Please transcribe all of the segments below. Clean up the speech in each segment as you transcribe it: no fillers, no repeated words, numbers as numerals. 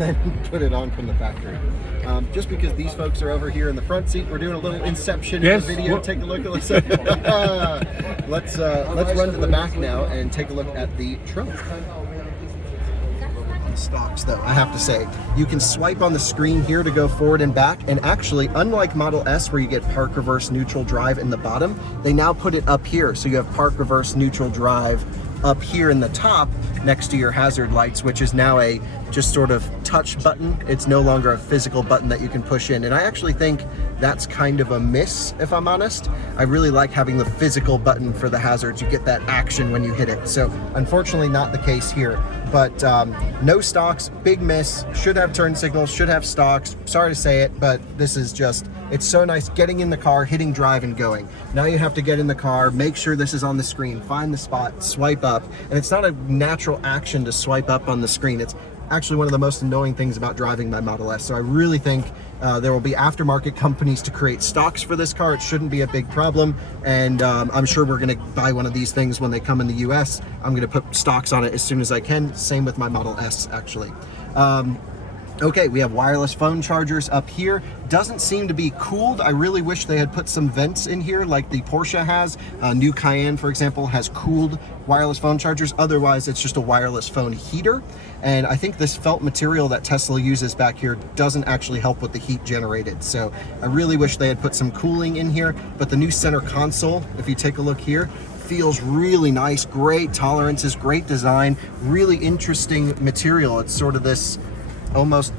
and then put it on from the factory. Just because these folks are over here in the front seat, we're doing a little inception in the video. Take a look at this. Let's run to the back now and take a look at the trunk. Stocks though, I have to say, you can swipe on the screen here to go forward and back, and actually, unlike Model S where you get park, reverse, neutral, drive in the bottom, they now put it up here, so you have park, reverse, neutral, drive up here in the top next to your hazard lights, which is now a just sort of touch button. It's no longer a physical button that you can push in, and I actually think that's kind of a miss, if I'm honest. I really like having the physical button for the hazards. You get that action when you hit it. So unfortunately not the case here, but no stocks, big miss. Should have turn signals, should have stocks. Sorry to say it, but this is just, it's so nice getting in the car, hitting drive and going. Now you have to get in the car, make sure this is on the screen, find the spot, swipe up. And it's not a natural action to swipe up on the screen. It's actually one of the most annoying things about driving my Model S. So I really think there will be aftermarket companies to create stocks for this car. It shouldn't be a big problem. And I'm sure we're gonna buy one of these things when they come in the US. I'm gonna put stocks on it as soon as I can. Same with my Model S, actually. Okay, we have wireless phone chargers up here. Doesn't seem to be cooled. I really wish they had put some vents in here like the Porsche has. New Cayenne, for example, has cooled wireless phone chargers. Otherwise, it's just a wireless phone heater. And I think this felt material that Tesla uses back here doesn't actually help with the heat generated. So I really wish they had put some cooling in here. But the new center console, if you take a look here, feels really nice. Great tolerances, great design, really interesting material. It's sort of this almost,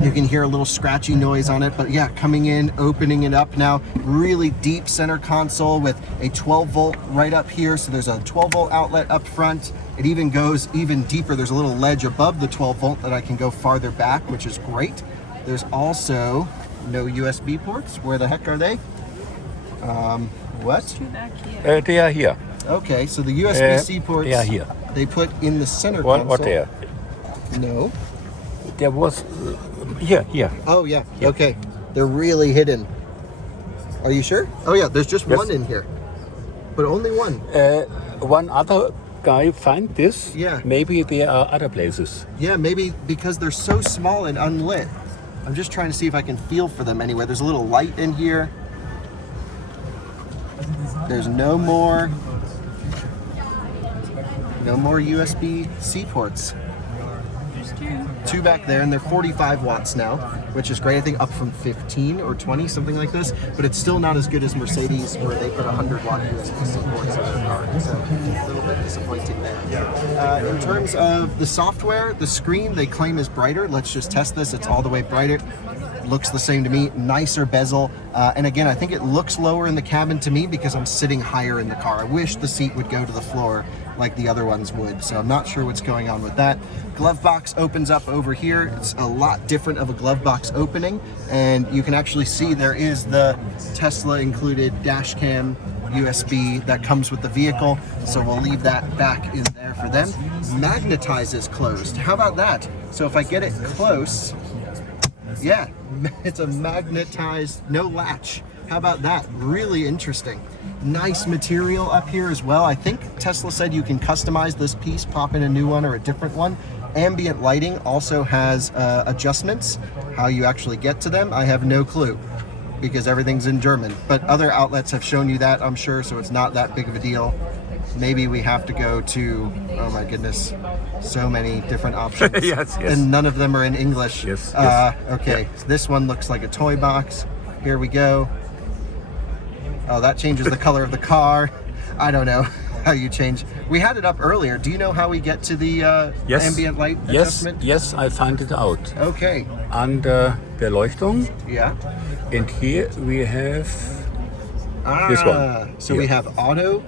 you can hear a little scratchy noise on it, but yeah, coming in, opening it up now, really deep center console with a 12 volt right up here. So there's a 12 volt outlet up front. It even goes even deeper. There's a little ledge above the 12 volt that I can go farther back, which is great. There's also no USB ports. Where the heck are they? What? They are here. Okay, so the USB-C ports, they are here. They put in the center console. What there? No. There was here. Oh yeah. Okay. They're really hidden. Are you sure? Oh yeah, there's just one in here, but only one. One other guy find this. Yeah. Maybe there are other places. Yeah, maybe because they're so small and unlit. I'm just trying to see if I can feel for them anywhere. There's a little light in here. There's no more USB-C ports. Two back there, and they're 45 watts now, which is great. I think up from 15 or 20, something like this, but it's still not as good as Mercedes where they put 100 watt USB-C ports in their car, so a little bit disappointing there. In terms of the software, the screen they claim is brighter. Let's just test this. It's all the way brighter. Looks the same to me, nicer bezel. And again, I think it looks lower in the cabin to me because I'm sitting higher in the car. I wish the seat would go to the floor like the other ones would. So I'm not sure what's going on with that. Glove box opens up over here. It's a lot different of a glove box opening. And you can actually see there is the Tesla included dash cam USB that comes with the vehicle. So we'll leave that back in there for them. Magnetizes closed. How about that? So if I get it close, yeah, it's a magnetized, no latch. How about that? Really interesting. Nice material up here as well. I think Tesla said you can customize this piece, pop in a new one or a different one. Ambient lighting also has adjustments. How you actually get to them, I have no clue because everything's in German. But other outlets have shown you that, I'm sure, so it's not that big of a deal. Maybe we have to go to, oh my goodness, so many different options. Yes. And none of them are in English. Yes. Okay, so this one looks like a toy box. Here we go. Oh, that changes the color of the car. I don't know how you change. We had it up earlier. Do you know how we get to the ambient light adjustment? Yes, I found it out. Okay. Under Beleuchtung. Yeah. And here we have this one. So we have auto.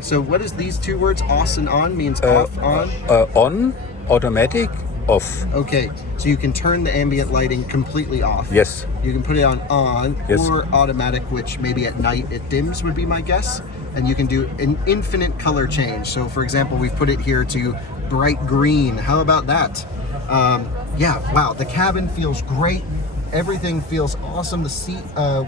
So what is these two words? Os and on means off, on? On, automatic, off. Okay, so you can turn the ambient lighting completely off. Yes. You can put it on Yes. or automatic, which maybe at night it dims would be my guess. And you can do an infinite color change. So for example, we've put it here to bright green. How about that? Yeah, wow, the cabin feels great. Everything feels awesome. The seat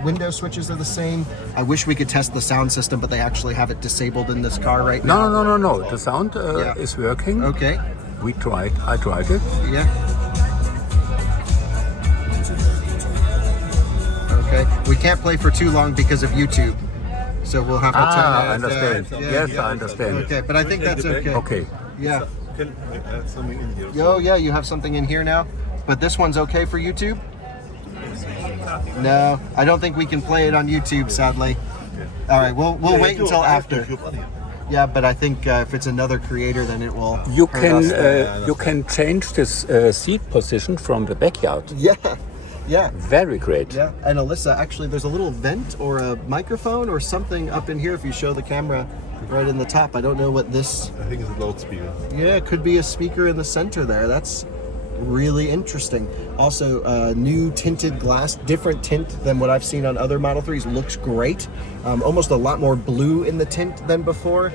window switches are the same. I wish we could test the sound system, but they actually have it disabled in this car right now. No. The sound is working. Okay. I tried it. Yeah. Okay. We can't play for too long because of YouTube. So we'll have to turn it. I understand. Yes, I understand. Okay, but I think that's okay. Okay. Yeah. Can I have something in here? Oh, yeah, you have something in here now? But this one's okay for YouTube? No, I don't think we can play it on YouTube, sadly. All right, we'll wait until after. Yeah, but I think if it's another creator, then it will. You hurt us. you can change this seat position from the backyard. Yeah, yeah. Very great. Yeah, and Alyssa, actually, there's a little vent or a microphone or something up in here if you show the camera right in the top. I don't know what this... I think it's a loudspeaker. Yeah, it could be a speaker in the center there. That's really interesting. Also, new tinted glass, different tint than what I've seen on other Model 3s. Looks great. Almost a lot more blue in the tint than before.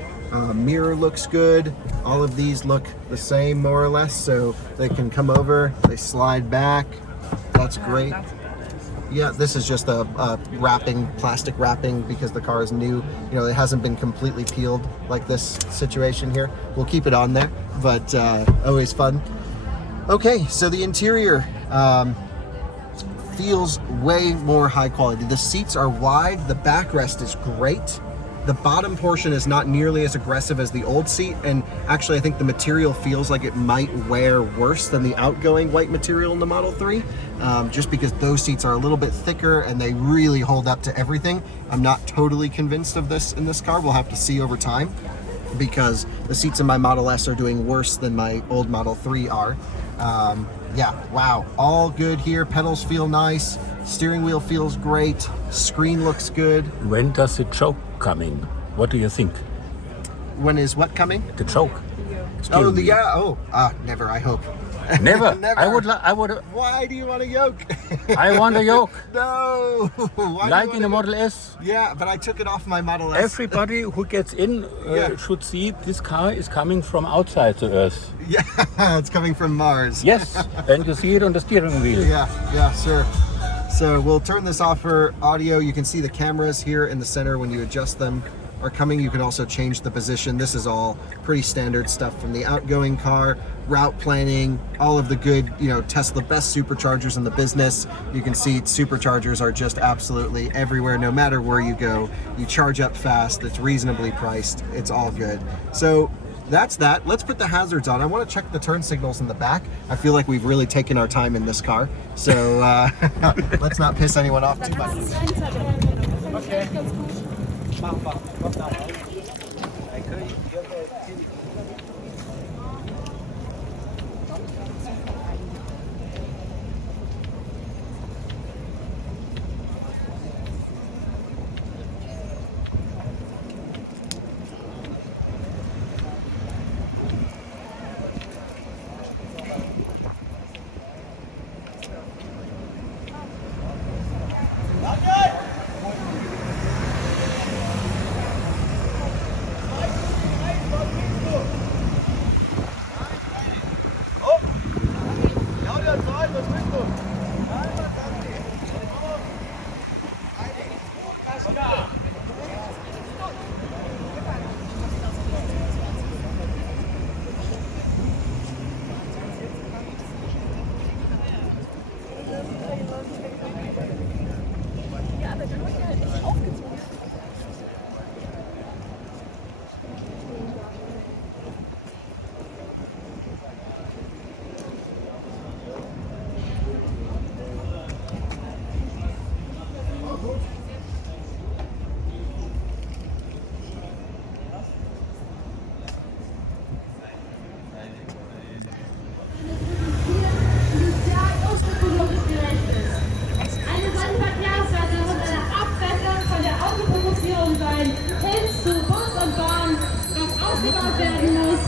Mirror looks good. All of these look the same, more or less. So they can come over, they slide back. That's great. Yeah, this is just a wrapping, plastic wrapping, because the car is new. You know, it hasn't been completely peeled like this situation here. We'll keep it on there, but always fun. Okay, so the interior feels way more high quality. The seats are wide, the backrest is great. The bottom portion is not nearly as aggressive as the old seat, and actually I think the material feels like it might wear worse than the outgoing white material in the Model 3, just because those seats are a little bit thicker and they really hold up to everything. I'm not totally convinced of this in this car. We'll have to see over time, because the seats in my Model S are doing worse than my old Model 3 are. Yeah, wow, all good here. Pedals feel nice. Steering wheel feels great. Screen looks good. When does the choke coming? What do you think? When is what coming? The choke. Oh, never, I hope. Never. Never. I would. Why do you want a yoke? I want a yoke. No. Why Like in the Model S. Yeah, but I took it off my Model S. Everybody who gets in should see this car is coming from outside the Earth. Yeah, it's coming from Mars. Yes, and you see it on the steering wheel. Yeah, sure. So we'll turn this off for audio. You can see the cameras here in the center when you adjust them are coming. You can also change the position. This is all pretty standard stuff from the outgoing car. Route planning, all of the good, Tesla best superchargers in the business. You can see superchargers are just absolutely everywhere, no matter where you go. You charge up fast, it's reasonably priced, it's all good. So that's that. Let's put the hazards on. I want to check the turn signals in the back. I feel like we've really taken our time in this car. So let's not piss anyone off too much. Okay.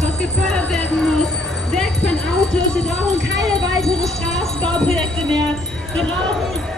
Was gefördert werden muss, weg von Autos. Wir brauchen keine weiteren Straßenbauprojekte mehr. Wir brauchen